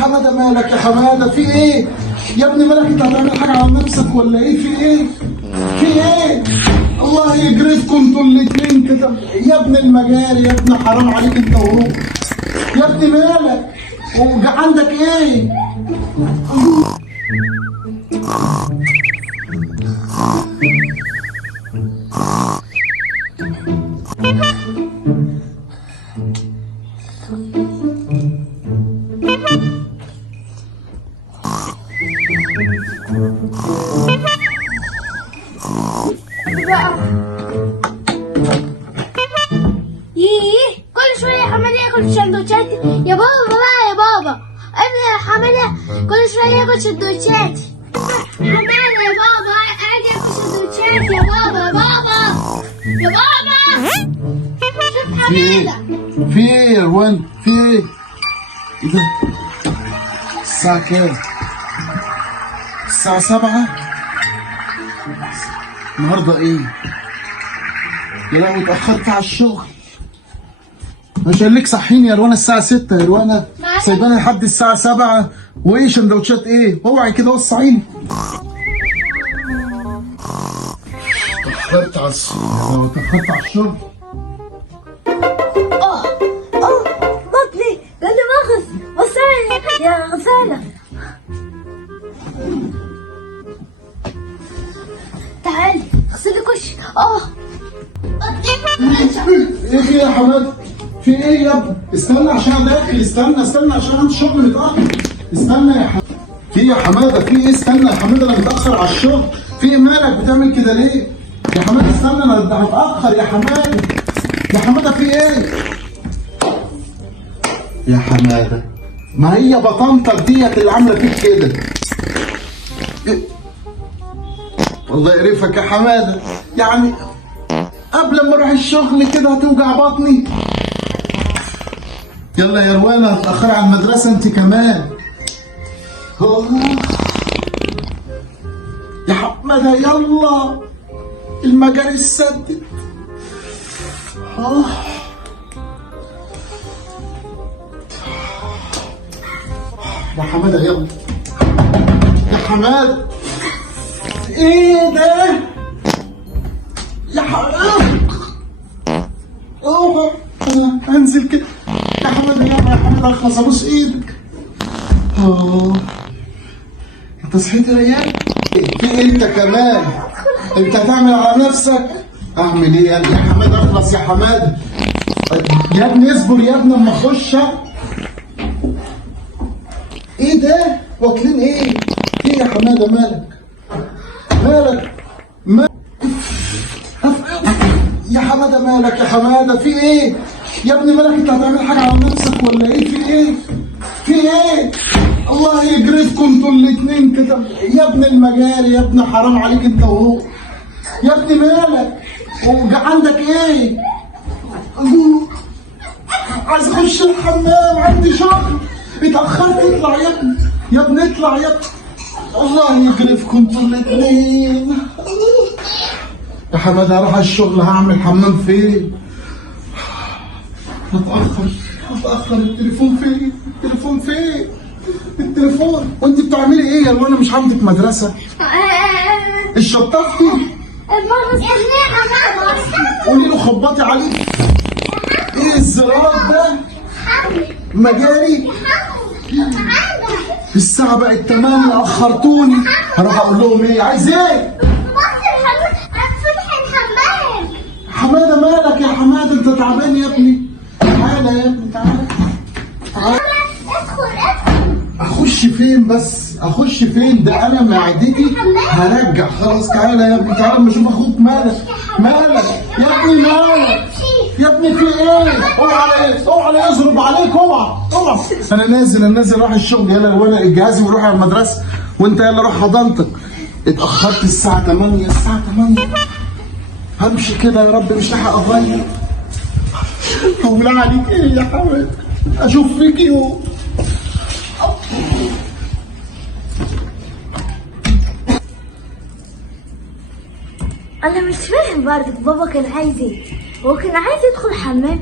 حماده مالك يا حماده؟ في ايه؟ يا ابني مالك؟ انت هتعمل حاجه على نفسك ولا ايه؟ في ايه؟ في ايه؟ الله يجرفكم انتوا الاتنين كده يا ابن المجاري، يا ابني حرام عليك انت وهو. يا ابني مالك؟ عندك ايه؟ ييه كل شوية حمادة ياكل في سندوتشاتي. يا بابا بقى يا بابا، ابني حمادة كل شوية ياكل سندوتشاتي. حمادة يا بابا قاعد ياكل سندوتشاتي. يا بابا يا بابا يا بابا شوف في ايه؟ حمادة. في ايه يا روان؟ في ايه؟ ايه ده؟ الساعة كام؟ الساعة 7؟ النهارده ايه؟ يا لهوي اتأخرت على الشغل. مش قال لك صحيني يا روانة الساعة 6 يا روانة؟ سايباني لحد الساعة 7 وايه سندوتشات ايه؟ اوعي كده وصعيني. اتأخرت على الشغل. بطني قال لي مغص وصلني يا غسالة. تعالي اغسلي كشك. ايه في يا حماد؟ في ايه يا ابني؟ استنى عشان أنا داخل. استنى عشان عندي شغل متأخر. استنى يا حماد. في يا حماده؟ في ايه؟ استنى يا حماده انا متأخر على الشغل. في ايه مالك بتعمل كده ليه؟ يا حماده استنى انا هتأخر يا حماده. يا حماده في ايه؟ يا حماده ما هي بطنطك ديت اللي عامله فيك كده. إيه؟ الله يقرفك يا حماده، يعني قبل ما اروح الشغل كده هتوجع بطني. يلا يا روانة هتأخري على المدرسة انت كمان. يا حمادة يلا المجاري اتسدت. يا حمادة يلا. يا حمادة ايه ده؟ يا حمادة انا هنزل كده. يا حمادة يلا يا حمادة اخلص ابوس ايدك. انت صحيت يا ريان؟ في انت كمان؟ انت هتعمل على نفسك؟ اعمل ايه يا حمادة؟ اخلص يا حمادة. يا ابني اصبر يا ابني اما اخش. ايه ده؟ واكلين ايه؟ ايه يا حمادة مالك؟ يا حمادة مالك يا حمادة؟ في ايه؟ يا ابني مالك؟ انت هتعمل حاجة على نفسك ولا ايه؟ في ايه؟ في ايه؟ الله يجرفكم انتوا الاتنين كده يا ابن المجاري، يا ابن حرام عليك انت وهو. يا ابني مالك؟ عندك ايه؟ عايز اخش الحمام، عندي شغل اتأخرت. اطلع يا ابني، يا ابني اطلع يا ابني. الله يجرفكم انتوا الاتنين. يا حماده هروح الشغل هعمل حمام فين؟ هتأخر. التليفون فين؟ التليفون وانت بتعملي ايه يا وانا مش عندك مدرسة؟ الشطافتي؟ قولي له خبطي عليه. ايه الزرار ده؟ مجاري؟ الساعة بقت 8 اخرتوني. هروح اقول لهم ايه؟ عايز ايه؟ حماده مالك يا حماده؟ انت تعبان يا ابني. تعالى يا ابني تعالى. اخش فين بس؟ اخش فين؟ ده انا معدتي هرجع خلاص. تعالى يا ابني تعالى اما اشوف اخوك. مالك يا ابني؟ مالك يا ابني؟ في ايه؟ اوعى يضرب عليك. اوعى. انا نازل رايح الشغل. يلا وانا اجهزي وروح على المدرسه، وانت يلا روح حضانتك. اتاخرت الساعه 8. همشي كده يا رب مش لاحق اغير. طول عليك ايه يا حماد؟ اشوف فيك يوم. انا مش فاهم برضه بابا كان عايز ايه. هو كان عايز يدخل حمام؟